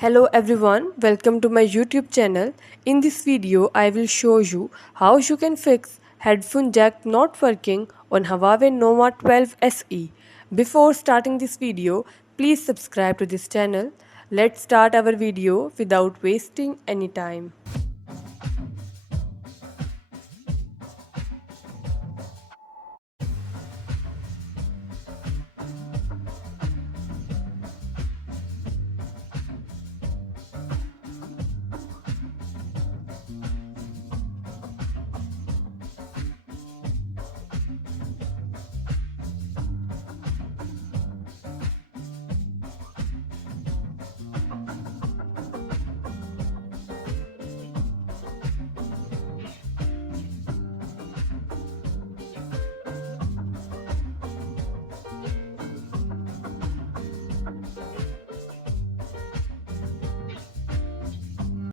Hello everyone, welcome to my YouTube channel. In this video, I will show you how you can fix headphone jack not working on Huawei Nova 12 SE. Before starting this video, please subscribe to this channel. Let's start our video without wasting any time.